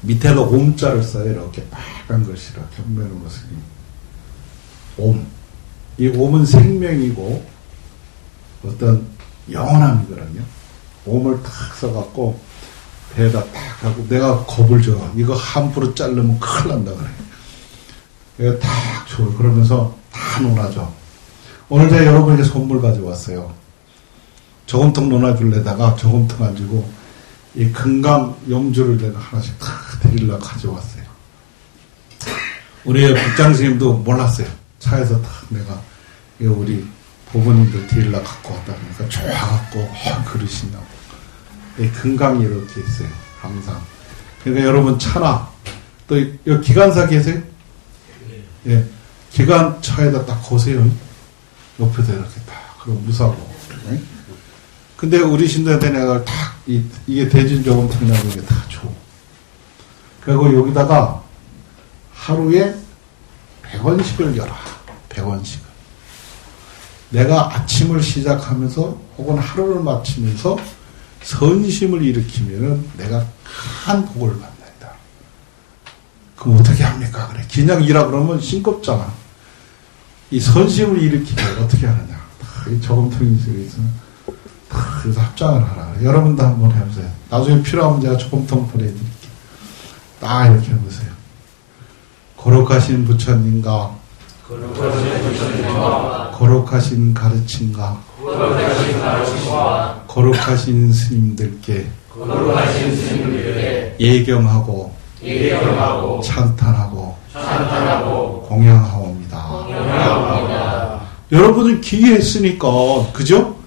밑에도 옴자를 써요. 이렇게 빨간 것이라 경매는 것은 옴. 이 옴은 생명이고 어떤 영원함이거든요. 옴을 탁 써갖고 배에다 탁 하고 내가 겁을 줘. 이거 함부로 자르면 큰일 난다 그래. 내가 탁 줘. 그러면서 다 놀아줘. 오늘 제가 여러분에게 선물 가져왔어요. 저금통 논아줄래다가 저금통 가지고 이 금강 염주를 내가 하나씩 다 드리려고 가져왔어요. 우리 국장 스님도 몰랐어요. 차에서 딱 내가 이거 우리 부모님들 드리려고 갖고 왔다 그러니까 좋아갖고 그러시냐고. 이 금강이 이렇게 있어요. 항상. 그러니까 여러분 차나 또 여기 기관사 계세요? 예. 기관 차에다 딱 거세요. 옆에다 이렇게 딱 그럼 무사고. 네? 근데 우리 신도한테 내가 딱 이게 대진저금통이라고 이게 다 줘. 그리고 여기다가 하루에 100원씩을 열어. 100원씩을. 내가 아침을 시작하면서 혹은 하루를 마치면서 선심을 일으키면은 내가 큰 복을 받는다. 그럼 어떻게 합니까? 그래. 그냥 일하 그러면 싱겁잖아. 이 선심을 일으키면 어떻게 하느냐. 이 저금통이 있어서 그래서 합장을 하라. 여러분도 한번 해보세요. 나중에 필요하면 제가 저금통 보내드릴게요. 딱 이렇게 해보세요. 거룩하신 부처님과 거룩하신 가르침과 거룩하신 스님들께 예경하고 찬탄하고 공양하옵니다. 여러분은 기회했으니까 그죠?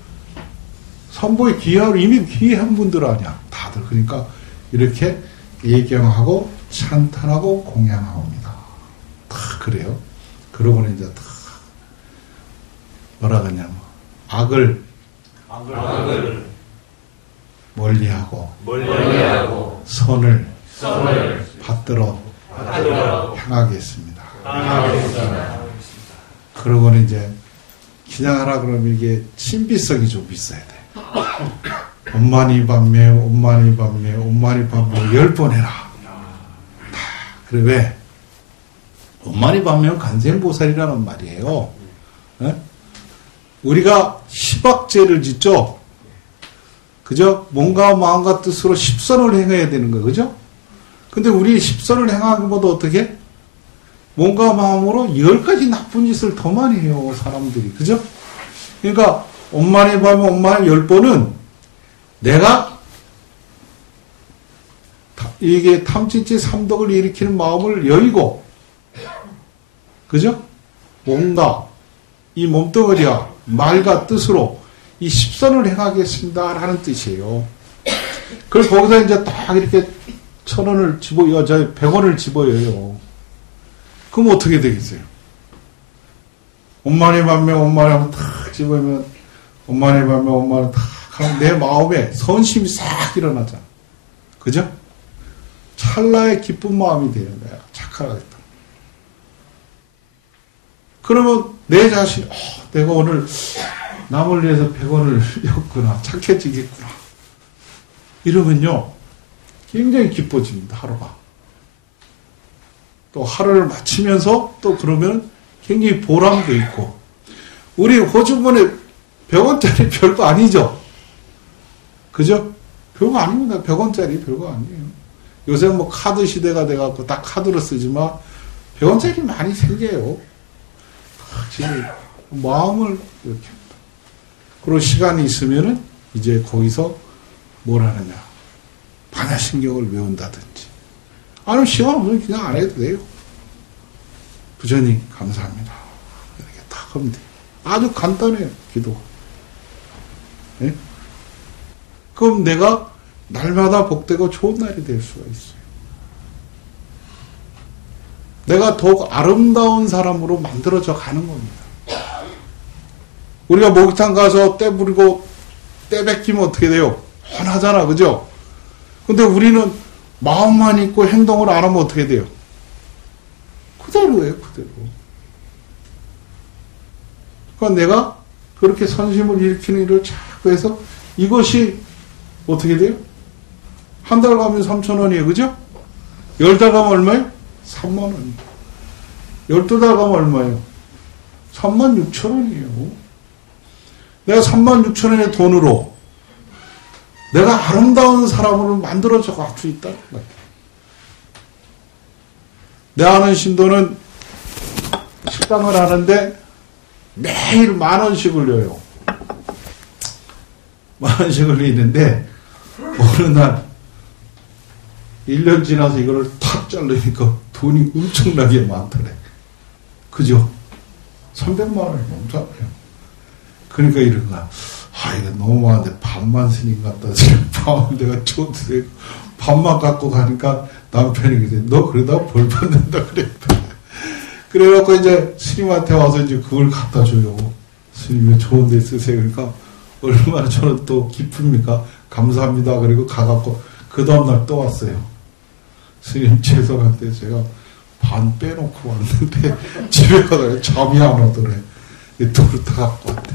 선보에 기회하러 이미 기회한 분들 아니야. 다들 그러니까 이렇게 예경하고 찬탄하고 공양하옵니다. 다 그래요. 그러고는 이제 다 뭐라 그러냐면 악을 멀리하고 선을 받들어 향하겠습니다. 그러고는 이제 그냥 하라 그러면 이게 신비성이 좀 있어야 돼. 엄마니 밤매 10번 해라. 그래 왜? 엄마니 밤매는 간센보살이라는 말이에요. 네? 우리가 십악죄를 짓죠. 그죠? 몸과 마음과 뜻으로 십선을 행해야 되는 거 그죠? 근데 우리 십선을 행하기보다 어떻게? 몸과 마음으로 10가지 나쁜 짓을 더 많이 해요 사람들이 그죠? 그러니까 엄마니 밤매 10번은 내가 이게 탐진치 삼독을 일으키는 마음을 여의고 그죠? 몸과 이 몸덩어리와 말과 뜻으로 이 십선을 행하겠습니다 라는 뜻이에요. 그걸 거기서 이제 딱 이렇게 1,000원을 100원을 집어여요. 그럼 어떻게 되겠어요? 엄마니 밤매 하면 탁 집으면 엄마니 밤매 탁 하면 내 마음에 선심이 싹 일어나잖아. 그죠? 찰나의 기쁜 마음이 되는 거야. 착하겠다. 그러면 내 자신, 내가 오늘 남을 위해서 100원을 였구나. 착해지겠구나. 이러면요. 굉장히 기뻐집니다. 하루가. 또 하루를 마치면서 또 그러면 굉장히 보람도 있고. 우리 호주머니 100원짜리 별거 아니죠? 그죠? 별거 아닙니다. 100원짜리 별거 아니에요. 요새 뭐 카드 시대가 돼갖고 딱 카드로 쓰지만 100원짜리 많이 생겨요. 지금 마음을 이렇게 합니다. 그리고 시간이 있으면은 이제 거기서 뭘 하느냐. 반야신경을 외운다든지. 아니면 시간 없으면 그냥 안 해도 돼요. 부처님 감사합니다. 이렇게 딱 하면 돼요. 아주 간단해요. 기도. 네? 그럼 내가 날마다 복되고 좋은 날이 될 수가 있어요. 내가 더욱 아름다운 사람으로 만들어져 가는 겁니다. 우리가 목욕탕 가서 때 부리고 때 뺏기면 어떻게 돼요? 훤하잖아, 그죠? 근데 우리는 마음만 있고 행동을 안 하면 어떻게 돼요? 그대로예요, 그대로. 그러니까 내가 그렇게 선심을 일으키는 일을 자꾸 해서 이것이 어떻게 돼요? 한 달 가면 3,000원이에요, 그죠? 10달 가면 얼마예요? 30,000원. 12달 가면 얼마예요? 36,000원이에요. 내가 36,000원의 돈으로 내가 아름다운 사람으로 만들어져 갈 수 있다는 거예요. 내 아는 신도는 식당을 하는데 매일 10,000원씩 흘려요. 10,000원씩 흘리는데 어느 날 1년 지나서 이거를 탁 자르니까 돈이 엄청나게 많더래. 그죠? 300만 원이 넘잖아요. 그러니까 이런 거야. 이거 너무 많은데 밥만 스님 갖다 주고 밥을 내가 줘도 밥만 갖고 가니까 남편이 그래. 너 그러다 벌 받는다 그랬다. 그래갖고 이제 스님한테 와서 이제 그걸 갖다 줘요. 스님이 좋은 데 쓰세요. 그러니까 얼마나 저는 또 기쁩니까? 감사합니다. 그리고 가갖고 그 다음날 또 왔어요. 스님 죄송한데 제가 반 빼놓고 왔는데 집에 가서 잠이 안 오더래. 돈을 다 갖고 왔대.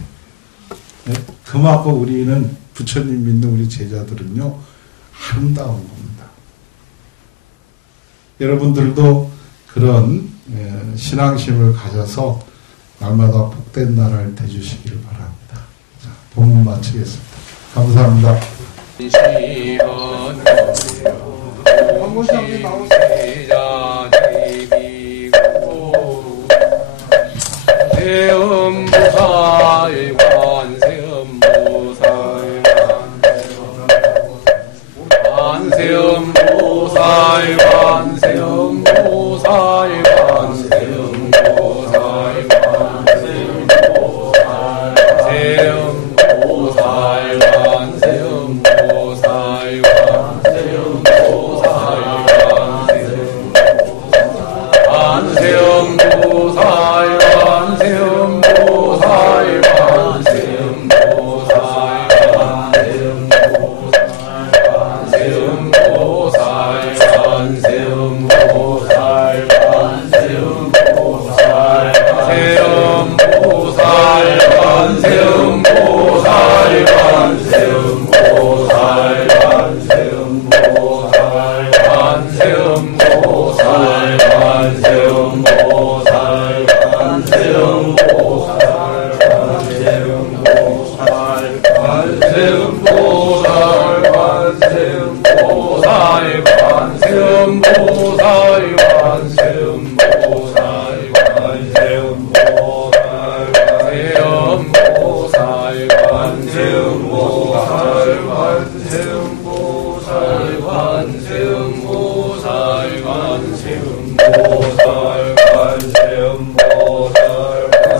네? 그만큼 우리는 부처님 믿는 우리 제자들은요 아름다운 겁니다. 여러분들도 그런 신앙심을 가져서 날마다 복된 나라를 되주시기를 바랍니다. 자, 본문 마치겠습니다. 감사합니다. 한 번씩 한번 나오세요. 세음보살 관세음보살 관세음보살 관세음보살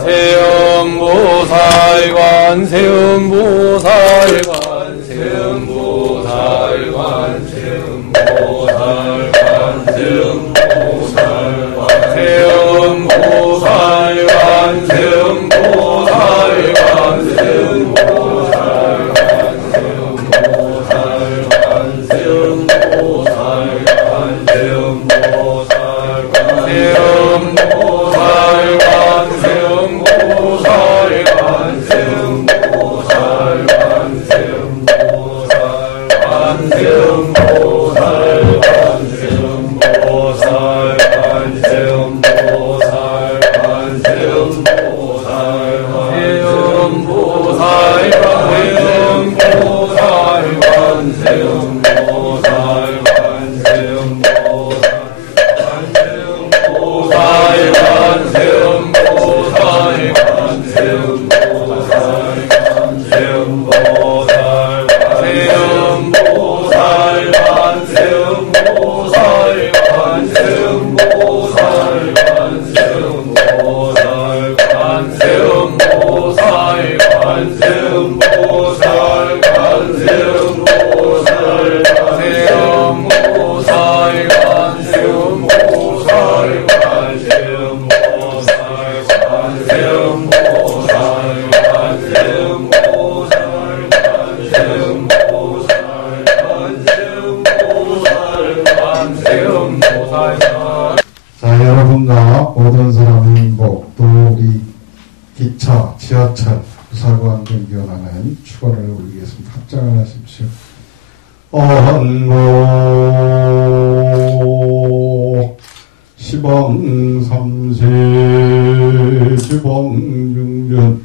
관세음보살 세음보살 관세음보살 관세음보살 또 우리 기차, 지하철, 부사관경기원하는 축원을 올리겠습니다. 합장을 하십시오. 어한고 시방삼세 지방중전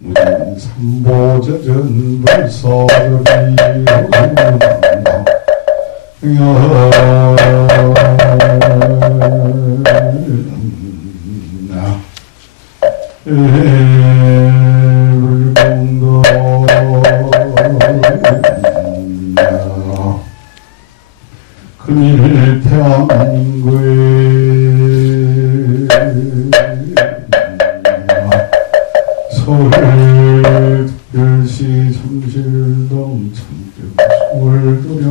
무진 삼보저전 불사저비 물공도 금일 태양구에 서울 특별시 잠실동 서울도량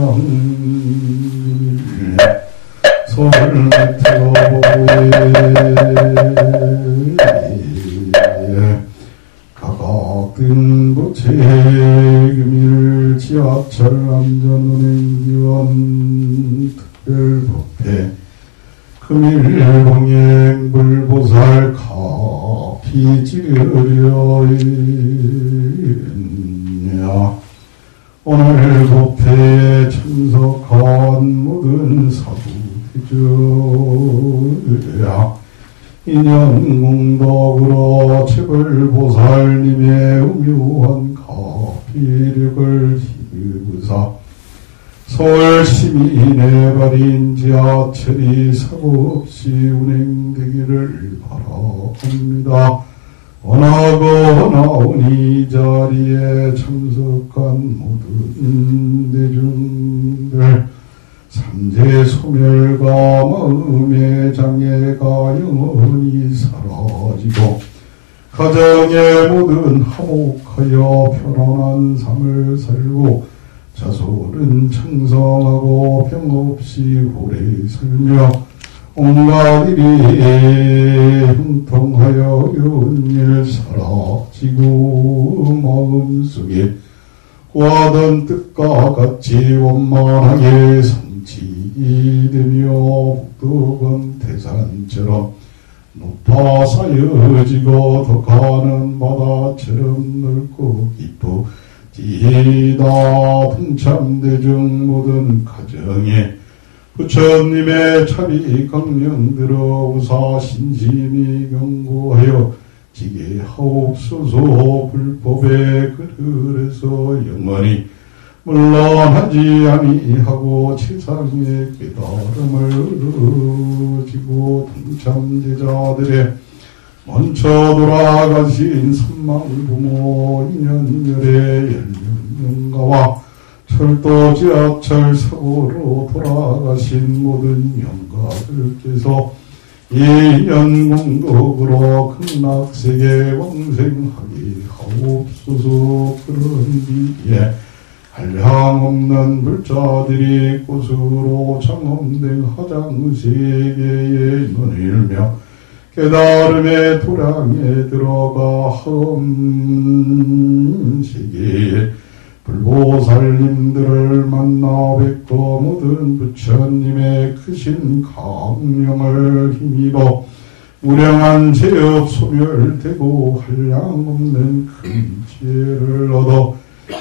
서울 메트로에 각각 등부 책임일 지하철 안전운행기원 특별법회 금일 봉행불보살 가피 지으려있냐 오늘 법회에 참석한 모든 사부대주야 인연공덕으로 체불보살님의 우묘한 가피력을 힘입으사 서울 시민의 발인 지하철이 사고 없이 운행되기를 바랍니다. 원하거나오니 이 자리에 참석한 모든 대중들 삼재 소멸과 마음의 장애가 영원히 사라지고 가정의 모든 화목하여 편안한 삶을 살고 자손은 창성하고 병없이 오래 살며 온갖 일이 형통하여 연일 사라지고 마음속에 구하던 뜻과 같이 원만하게 성취이 되며 북두건 태산처럼 높아 쌓여지고 더 가는 바다처럼 넓고 깊으지다. 동참대중 모든 가정에 부처님의 참이 강명들어 우사 신심이 경고하여 지게하옵소서. 불법의 그늘에서 영원히 물러나지 아니하고 세상의 깨달음을 이루어지고 동참제자들의 먼저 돌아가신 선망부모 인연열의 연륜영가와 철도 지하철 사고로 돌아가신 모든 영가들께서 인연공덕으로 극락세계 왕생하게 하옵소서. 그런 뒤에 한량없는 불자들이 꽃으로 장엄된 하장세계에 눈일며 깨달음의 도량에 들어가 하음세계에 불보살님들을 만나 뵙고 모든 부처님의 크신 강령을 힘입어 무량한 죄업 소멸되고 한량없는 큰 지혜를 얻어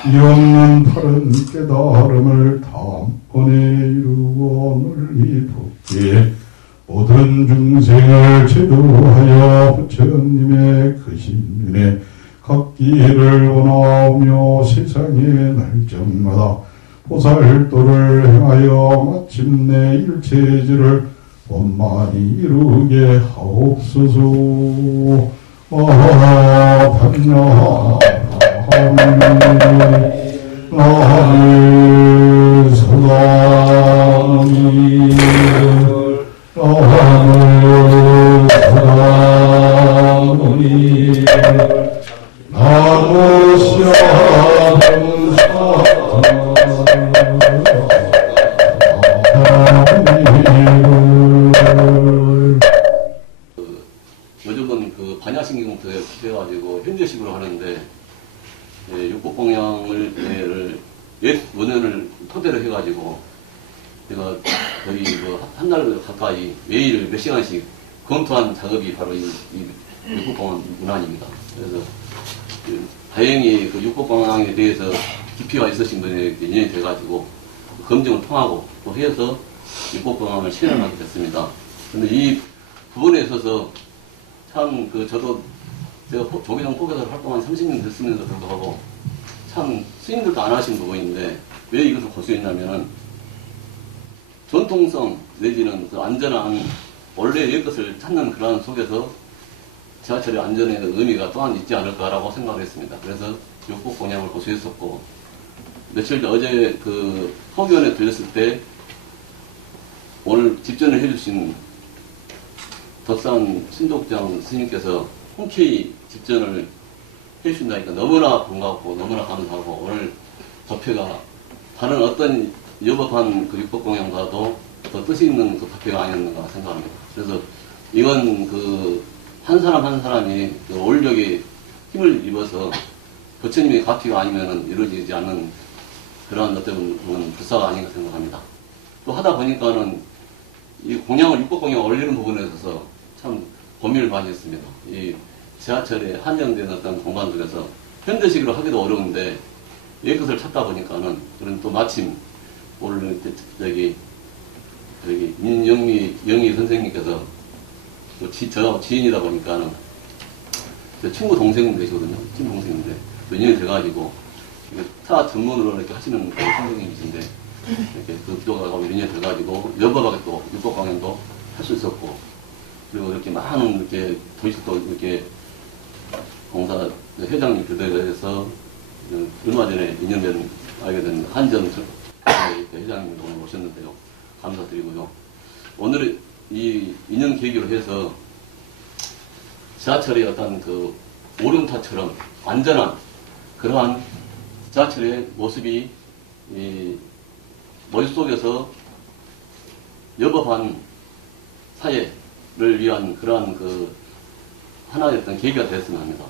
이없는 다른 깨달음을 다음번에 이루어 널리 복귀해 모든 중생을 제도하여 부처님의 크신 은혜 갖기를 원하오며 세상의 날짜마다 보살도를 행하여 마침내 일체지를 원만히 이루게 하옵소서. 나를 서당이 나를 서당이 나무시아 요즘은 그 반야신경부터 해가지고 현재식으로 하는데 육법공양을 옛 원년을 토대로 해가지고 제가 거의 한 달 가까이 매일 몇 시간씩 검토한 작업이 바로 이 육국공항 문안입니다. 그래서 다행히 그 육국공항에 대해서 깊이가 있으신 분이 인연이 돼가지고 검증을 통하고 또 해서 육국공항을 실현하게 됐습니다. 근데 이 부분에 있어서 참 저도 제가 조계종 포교사를 활동한 30년 됐으면서 불구하고 참 스님들도 안 하신 부분인데 왜 이것을 고수했냐면은 전통성 내지는 그 안전한 원래의 것을 찾는 그러한 속에서 지하철의 안전에 의미가 또한 있지 않을까라고 생각을 했습니다. 그래서 육국 공약을 고수했었고 며칠 전 어제 그 포교원에 들렸을 때 오늘 집전을 해주신 덕산 신독장 스님께서 흔쾌히 집전을 해주신다니까 너무나 반갑고 너무나 감사하고 오늘 법회가 다른 어떤 여법한 그 육법공양과도 더 뜻이 있는 그 법회가 아니었는가 생각합니다. 그래서 이건 한 사람 한 사람이 그 원력에 힘을 입어서 부처님의 가피가 아니면 이루어지지 않는 그러한 어떤 불사가 아닌가 생각합니다. 또 하다 보니까는 이 육법공양을 올리는 부분에 있어서 참 고민을 많이 했습니다. 이 지하철에 한정된 어떤 공간 속에서 현대식으로 하기도 어려운데 이 것을 찾다 보니까는 그런 또 마침 오늘 여기 민영미 선생님께서 저하고 지인이다 보니까는 친구 동생 되시거든요. 친구 동생인데 또 인연이 돼가지고 타 전문으로 이렇게 하시는 그 선생님이신데 이렇게 그쪽하고 인연이 돼가지고 여법하게 또 육법 강연도 할 수 있었고 그리고 이렇게 많은 이렇게 도시도 이렇게 공사 회장님 교대에서 얼마 전에 인연된 알게 된 한전 회장님 오늘 오셨는데요. 감사드리고요. 오늘 이 인연 계기로 해서 지하철의 어떤 그 오름타처럼 안전한 그러한 지하철의 모습이 이 머릿속에서 여법한 사회를 위한 그러한 그 하나의 어떤 계기가 되었으면 합니다.